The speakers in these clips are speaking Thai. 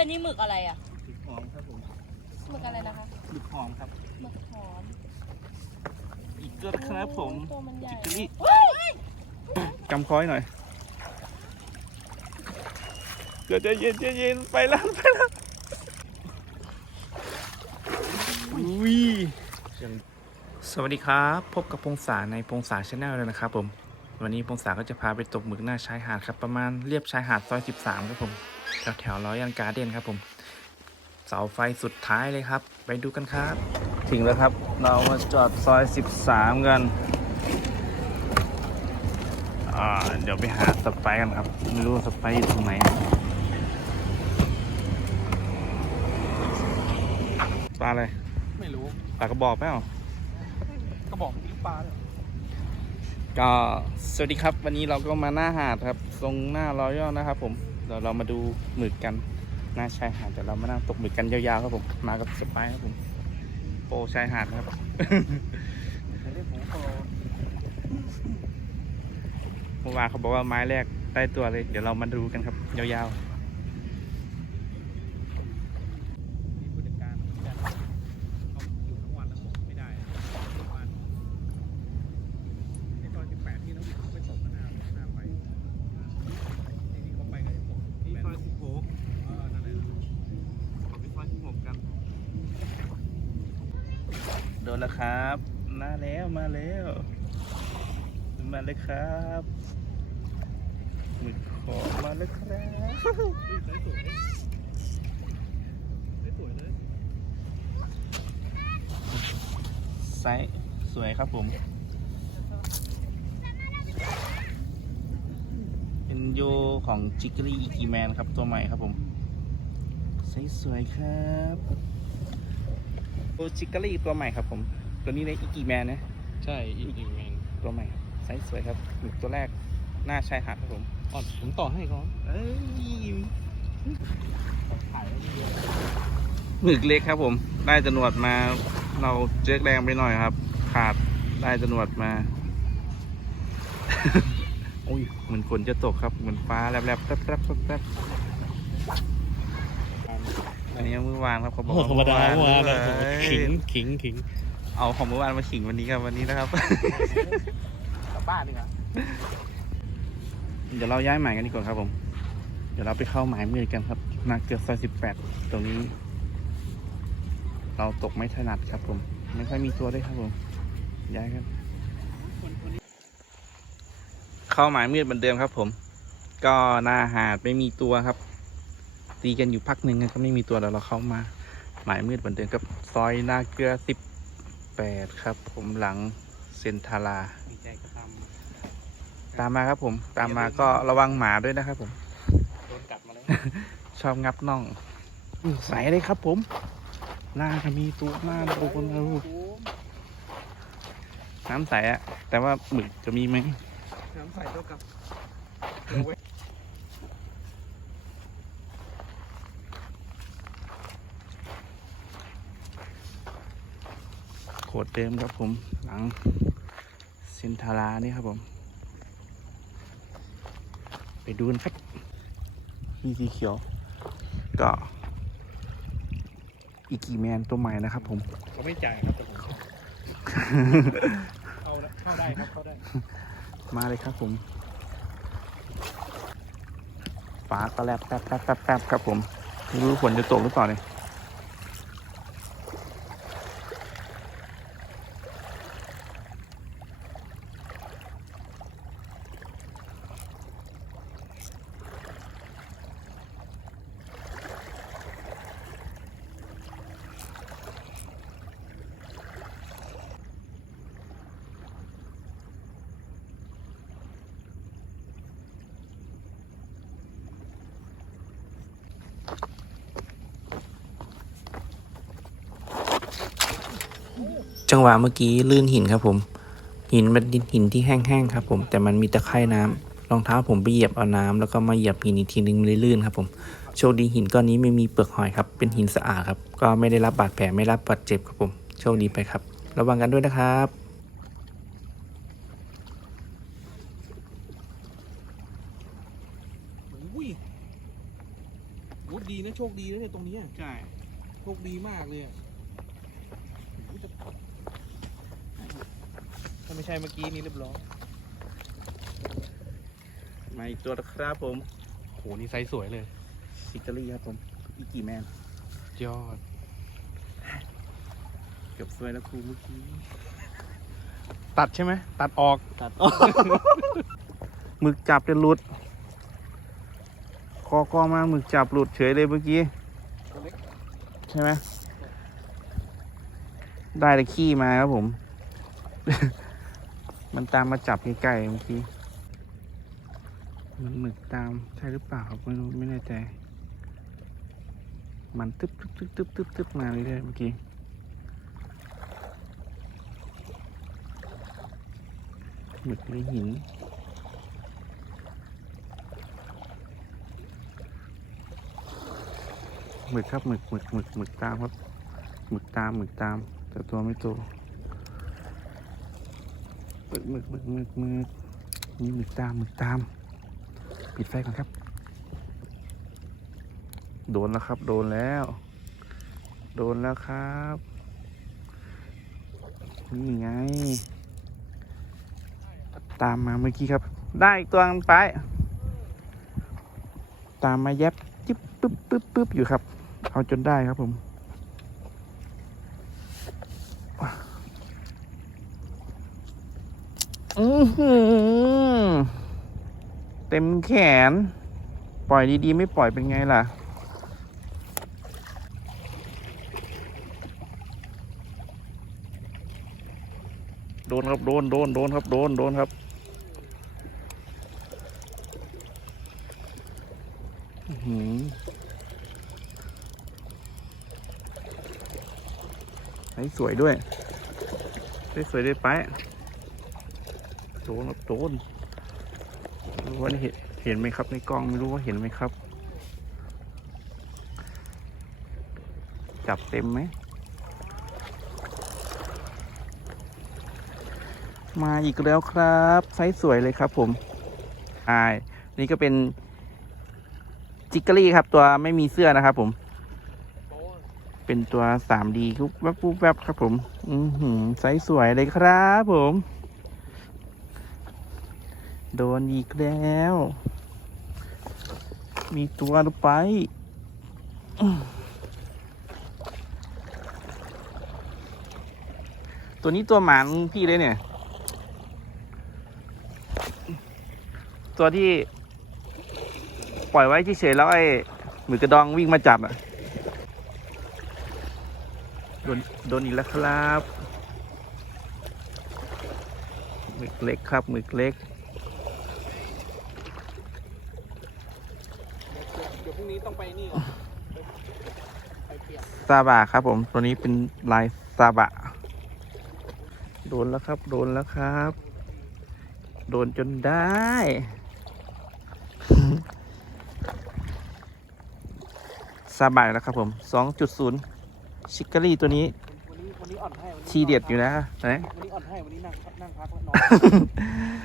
อันนี้หมึกอะไรอะหมึกหอมครับผมหมึกอะไรนะคะหมึกหอมครับหมึกหอมอีกตัวนะครับผมตัวมันใหญ่จิกกะลี่กำคอยหน่อยเดี๋ยวใจเย็นใจเย็นไปแล้วไปแล้วอุ้ยสวัสดีครับ พบกับพงษาในพงษาชาแนลเลยนะครับผม วันนี้พงษาก็จะพาไปตกหมึกหน้าชายหาดครับ ประมาณเรียบชายหาดซอย 13 ครับผม แถวแถวร้อยันการ์เด้นครับผม เสาไฟสุดท้ายเลยครับ ไปดูกันครับ ถึงแล้วครับ เรามาจอดซอย 13 กัน อ่า เดี๋ยวไปหาสไปร์กันครับ ไม่รู้ว่าสไปร์อยู่ตรงไหนปลาอะไร ไม่รู้ ปลากระบอกเปล่าก็บอกลูกปลาเลยก็สวัสดีครับวันนี้เราก็มาหน้าหาดครับ ตรงหน้ารอยย่อนะครับผม เดี๋ยวเรามาดูหมึกกันหน้าชายหาดเดี๋ยวเรามานั่งตกหมึกกันยาวๆครับผมมากับสปายครับผมโปรชายหาดครับเมื่อวานเขาบอกว่าไม้แรกได้ตัวเลย เดี๋ยวเรามาดูกันครับยาวๆผู้จัดการเขาอยู่ทั้งวันแล้วตกไม่ได้ทุกวันในตอนที่แปดที่น้องเขาไปตกก็น่าน่าไปที่ที่เขาไปกันตก ๆที่ซอยสิบหก เออนั่นแหละ ไปซอยสิบหกกัน โดนแล้วครับ มาแล้วมาแล้ว มาเลยครับหมึกขอมาเลยครับสวยสวยสวยเลยไซส์สวยครับผม เป็นโยของจิกก r รี่อีกีแมนครับตัวใหม่ครับผมไซส์สวยครับโอจิกก r รี่ตัวใหม่ครับผม ตัวนี้เลยอีกีแมนนะ ใช่อีกอีกเมนตัวใหม่ครับ ไซส์สวยครับหมึกตัวแรกหน้าชายหาดครับผมอ๋อผมต่อให้เขาเอ้ยถ่ายไว้ดีเดียวหมึกเล็กครับผม ได้จรวดมาเราเจ๊กแรงไปหน่อยครับ ขาดได้จรวดมาโอ้ยเหมือนฝนจะตกครับเหมือนฟ้าแลบๆแป๊บแป๊บแป๊บแป๊บอันนี้เมื่อวานครับเขาบอกโอ้ว่าธรรมดาเมื่อวานเลเลยยขิงขิงขิงเอาของเมื่อวานมาขิงวันนี้ครับวันนี้นะครับกลั บ้านดีกว่าเดี๋ยวเราย้ายใหมายกันดีกว่าครับผม เดี๋ยวเราไปเข้าหมายมืดกันครับนาเกลือซอยสิบแปดตรงนี้ เราตกไม่ถนัดครับผม ไม่ค่อยมีตัวด้วยครับผม ย้ายครับ เข้าหมายมืดเหมือนเดิมครับ ผม ก็หน้าหาดไม่มีตัวครับ ตีกันอยู่พักหนึ่งก็ไม่มีตัวแล้วเราเข้ามา หมายมืดเหมือนเดิมครับ ซอยนาเกลือสิบแปดครับ ผมหลังเซนทารา ตามมาครับผม ตามมาก็ระวังหมาด้วยนะครับผมำโดนกัดมาแล้วชอบงับน่องใส่เลยครับผม หน้าก็มีตัวหน้าโดนนะลูกน้ำใสอะแต่ว่าหมึกจะมีไหมน้ำใส่เท่ากับโขดเดิมครับผม หลังเซนทารานี่ครับผม ไปดูกันครับมีสีเขียว ก็อีกีแมนตัวใหม่นะครับผมเขาไม่จ่ายครับแต่ผมเข้าได้เข้าได้ครับเข้าได้ มาเลยครับผมฟ้าก็แลบแป๊บแป๊บแป๊บแป๊บครับผมไม่รู้ฝนจะตกหรือเปล่าเนี่ย จังหวะเมื่อกี้ลื่นหินครับผม หินเป็นหินที่แห้งๆครับผม แต่มันมีตะไคร่น้ำรองเท้าผมไปเหยียบเอาน้ำแล้วก็มาเหยียบหินอีกทีนึงเลยลื่นครับผมโชคดีหินก้อนนี้ไม่มีเปลือกหอยครับ เป็นหินสะอาดครับ ก็ไม่ได้รับบาดแผลไม่รับบาดเจ็บครับผม โชคดีไปครับ ระวังกันด้วยนะครับอุ้ยโอ้ดีนะโชคดีนะเนี่ยตรงเนี้ยใช่ โชคดีมากเลยอะโอ้จะถ้า ไม่ใช่เมื่อกี้นี่เรียบร้อยมาอีกตัวนะครับผมโหนี่ไซส์สวยเลยซิกเกอรี่ครับผม อีกี่แมน ยอด เกือบสวยแล้วครูเมื่อกี้ตัดใช่ไหม ตัดออก ตัด หมึกจับจะหลุด คอกอมาหมึกจับหลุดเฉยเลยเมื่อกี้ ตัวเล็ก ใช่ไหม ได้แต่ขี้มาครับผม มันตามมาจับใกล้ๆเมื่อกี้ มันหมึกตามใช่หรือเปล่าครับไม่รู้ไม่แน่ใจ มันตึ๊บตึ๊บตึ๊บตึ๊บตึ๊บตึ๊บมาเรื่อยๆเมื่อกี้ หมึกในหินหมึกครับหมึกหมึกหมึกหมึกตามครับหมึกตามหมึกตาม แต่ตัวไม่โต หมึกหมึกหมึกหมึกหมึกนี่หมึกตามหมึกตาม ปิดไฟก่อนครับ โดนแล้วครับ โดนแล้ว โดนแล้วครับนี่ไง ตามมาเมื่อกี้ครับ ได้อีกตัวนึงไป ตามมาแยบจิ๊บปึ๊บปึ๊บปึ๊บอยู่ครับ เอาจนได้ครับผม อือหือ เต็มแขน ปล่อยดีๆ ไม่ปล่อยเป็นไงล่ะ โดนครับโดนโดนโดนครับโดนโดนครับหือไอ้สวยด้วยไอ้สวยด้วยไปะโดนครับโดนรู้ว่าเห็นเห็นไหมครับ ในกล้องไม่รู้ว่าเห็นไหมครับ จับเต็มไหม มาอีกแล้วครับ ไซส์สวยเลยครับผมใช่นี่ก็เป็นจิกเกอรี่ครับ ตัวไม่มีเสื้อนะครับผม เป็นตัว 3D คุบแวบปุ๊บแวบครับผม อือหือไซส์สวยเลยครับผม โดนอีกแล้ว มีตัวหรือไปตัวนี้ตัวหมานพี่เลยเนี่ย ตัวที่ปล่อยไว้เฉยๆแล้วไอ้หมือกระดองวิ่งมาจับอะ โดนโดนอีกแล้วครับ หมึกเล็กครับ หมึกเล็ก เดี๋ยวพรุ่งนี้ต้องไปนี่ก่อนไปเปลี่ยน ซาบะครับ ผม ตัวนี้เป็นลายซาบะ โดนแล้วครับ โดนแล้วครับ โดนจนได้ ซาบะแล้วครับ ผม2.0ชิคกรี่ตัวนี้วันนี้วันนี้อ่อนให้วันนี้ ทีเด็ดอยู่นะไหนวันนี้อ่อนให้วันนี้นั่งนั่งพักแล้วนอ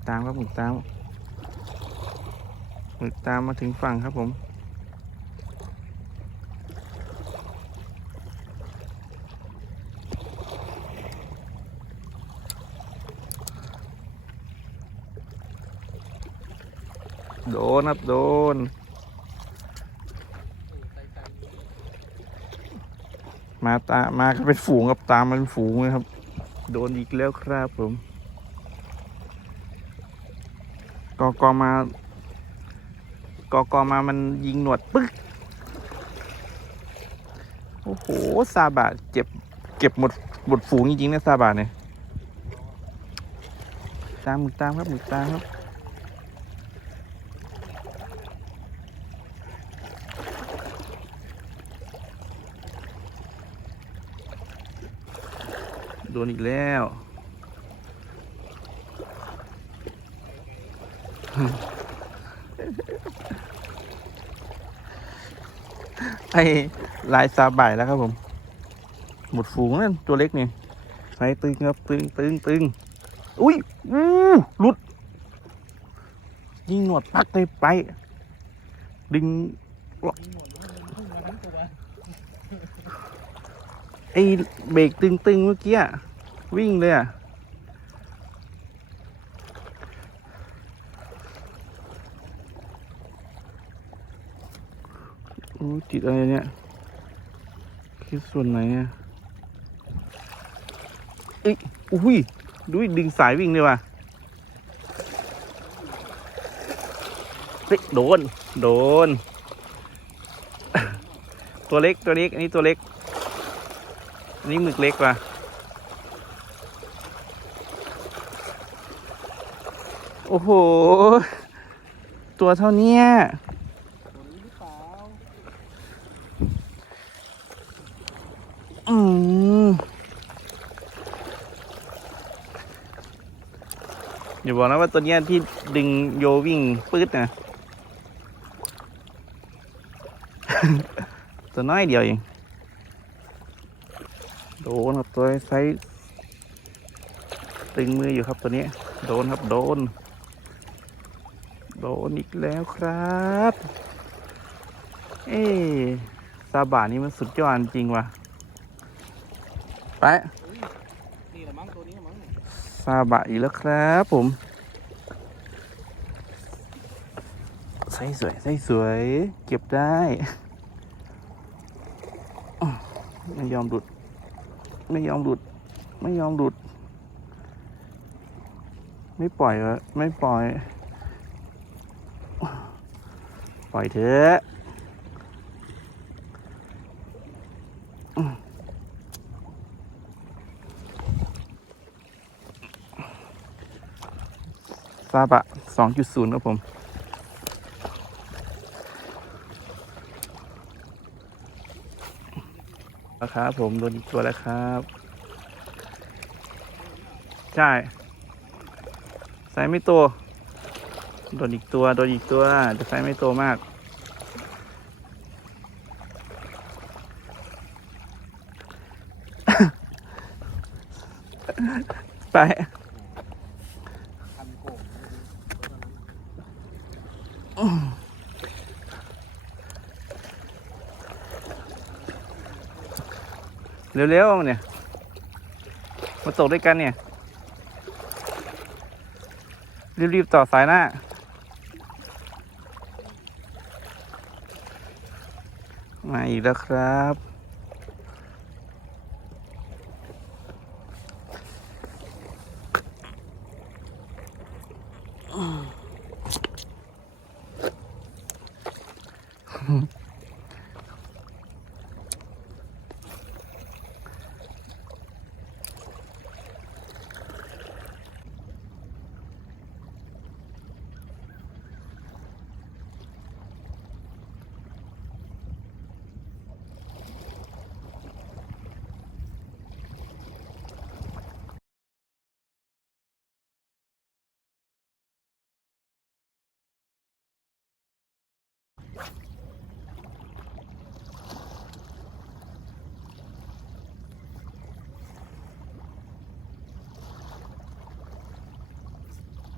นตามครับหมึกตามมึกตามมาถึงฝั่งครับผม โดนครับโดน มาตามาก็เป็นฝูงครับตามมาเป็นฝูงเลยครับ โดนอีกแล้วครับผม กอกอมากอกอมามันยิงหนวดปึ๊ก โอ้โหซาบะเจ็บเก็บหมดหมดฝูงจริงๆนะซาบะเนี่ย ตามหมึกตามครับหมึกตามครับ โดนอีกแล้ว ไอ้ลายซาบ่ายแล้วครับผม หมดฝูงนั่นตัวเล็กเนี่ยใส่ตึงครับตึงตึงตึงอุ้ยอู้หลุด ยิงหนวดปักเลยไป ดึง ไอ้เบรกตึงๆเมื่อกี้อะวิ่งเลยอะ โอ้ติดอะไรเนี่ยคิดส่วนไหนอะเอ้ยอุ้ยดูดิดึงสายวิ่งเลยว่ะเฮ้ยโดน โดน ตัวเล็กตัวเล็ก อันนี้ตัวเล็ก นนี้หมึกเล็กว่ะโอ้โห ตัวเท่านี้ยตัวนี้หรือเปล่าอืมอย่าบอกนะว่าตัวเนี้ยที่ดึงโยวิ่งปื๊ดนะ ตัวน้อยเดียวเอง โดนครับตัวไซส์ตึงมืออยู่ครับตัวนี้ โดนครับโดน โดนอีกแล้วครับ เอ๊ะซาบะนี่มันสุดยอดจริงว่ะไปนี่ละมั้งตัวนี้ละมั้งซาบะอีกแล้วครับผมใส่สวยใส่สวย เก็บได้ไม่ยอมหลุด ไม่ยอมหลุด ไม่ยอมหลุด ไม่ปล่อยเหรอไม่ปล่อย ปล่อยเถอะซาบะสองจุดศูนย์ครับผม แล้วครับผมโดนอีกตัวแล้วครับ ใช่ไซส์ไม่โตโดนอีกตัวโดนอีกตัวแต่ไซส์ไม่โตมาก ไป คันโก่ง เร็วๆเนี่ย มาตกด้วยกันเนี่ย รีบๆต่อสายหน้า มาอีกแล้วครับ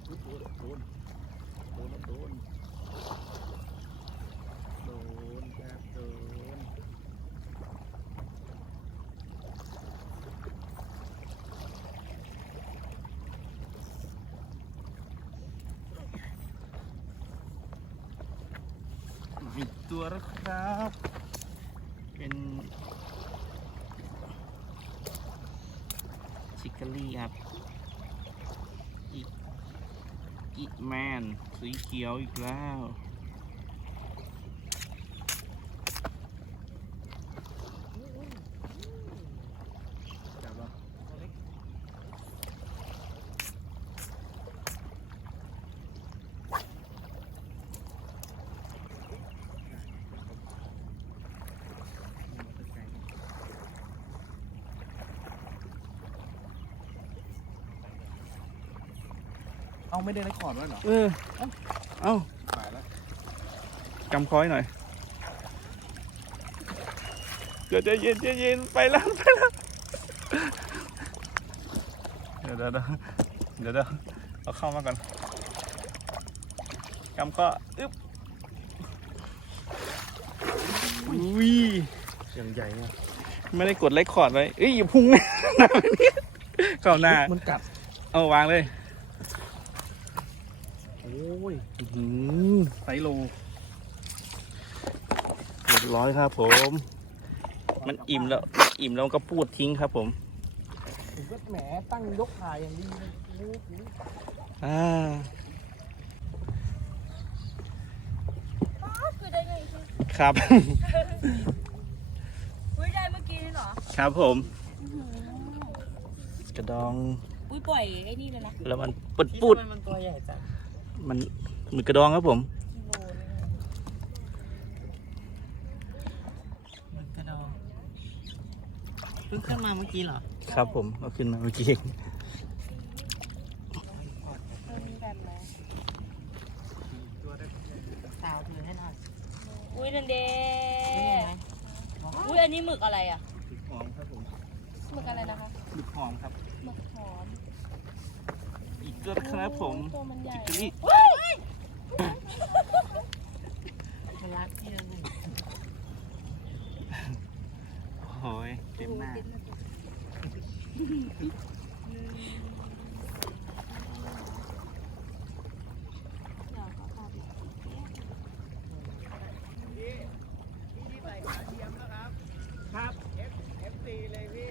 โดนโดนโดนโดนโดนโดนครับโดน อีกตัวแล้วครับ เป็นชิคกรี่ครับอีกอีกแมนสีเขียวอีกแล้ว จับวะตัวเล็ก เอาไม่ได้ได้ขอดไว้เหรอ เออ เอ้าตายแล้ว กำคอยหน่อย เดี๋ยวใจเย็นใจเย็นไปแล้วไปแล้ว เดี๋ยวเดี๋ยวเดี๋ยวเดี๋ยวเดี๋ยวเอาเข้ามาก่อนกำก็อึ๊บอุ้ยเฉอย่างใหญ่เนี่ยไม่ได้กดไลค์คอร์ดไว้เอ้ยอย่าพุ่งนะหน้าแบบนี้เข้าหน้า มันกัด เอาวางเลยโอ้ ยอื้อหือไซโลเรียบร้อยครับผม มันอิ่มแล้วอิ่มแล้วก็พูดทิ้งครับผมผมก็แหมตั้งยกถ่ายอย่างดีเลยโอ้โหอ่าคือได้ไงคือครับอุ้ยได้เมื่อกี้นี่เหรอ ครับผม กระดอง อุ้ยปล่อยไอ้นี่เลยนะ แล้วมันปุดปุดทำไมมันตัวใหญ่จัง มันเหมือนกระดองครับผมกิโลเลยนะมันกระดองเพิ่งขึ้นมาเมื่อกี้เหรอ ครับผมเอาขึ้นมาเมื่อกี้เองเออมีแบบไหนสาวถือให้หน่อยอุ้ยนันเดนี่ไงอุ้ยอันนี้หมึกอะไรอะหมึกหอมครับผมหมึกอะไรนะคะหมึกหอมครับหมึกหอม อีกตัวครับผมตัวมันใหญ่จิกกะลี่มันรักที่นั่นเลยโอ้ยเต็มหน้าครับ F F 4 เลยพี่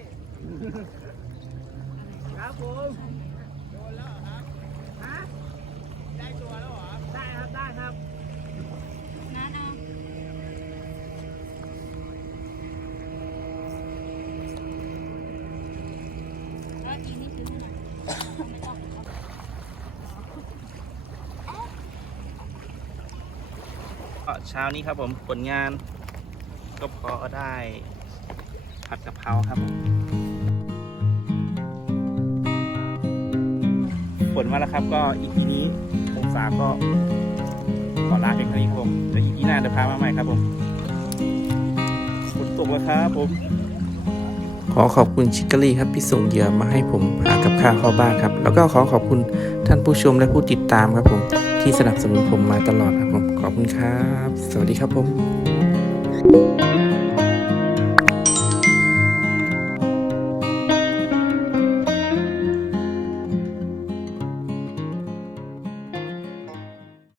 ครับผมโดนแล้วเหรอครับฮะได้ตัวแล้วเหรอ ได้ครับ ได้ครับ นะนะแล้วอีนี่คือที่ไหนไม่ต้อง ก็ เช้านี้ครับผมผลงาน ก็พอได้ผัดกะเพราครับผมผลมาแล้วครับก็อีพีนี้ผมสาก็ขอลาเพียงเท่านี้ครับผมเดี๋ยวอีพีหน้าจะพามาใหม่ครับผมฝนตกแล้วครับผม ขอขอบคุณชิคกลี่ครับที่ส่งเหยื่อมาให้ผมหากับข้าวเข้าบ้านครับ แล้วก็ขอขอบคุณท่านผู้ชมและผู้ติดตามครับผม ที่สนับสนุนผมมาตลอดครับผมขอบคุณครับ สวัสดีครับผม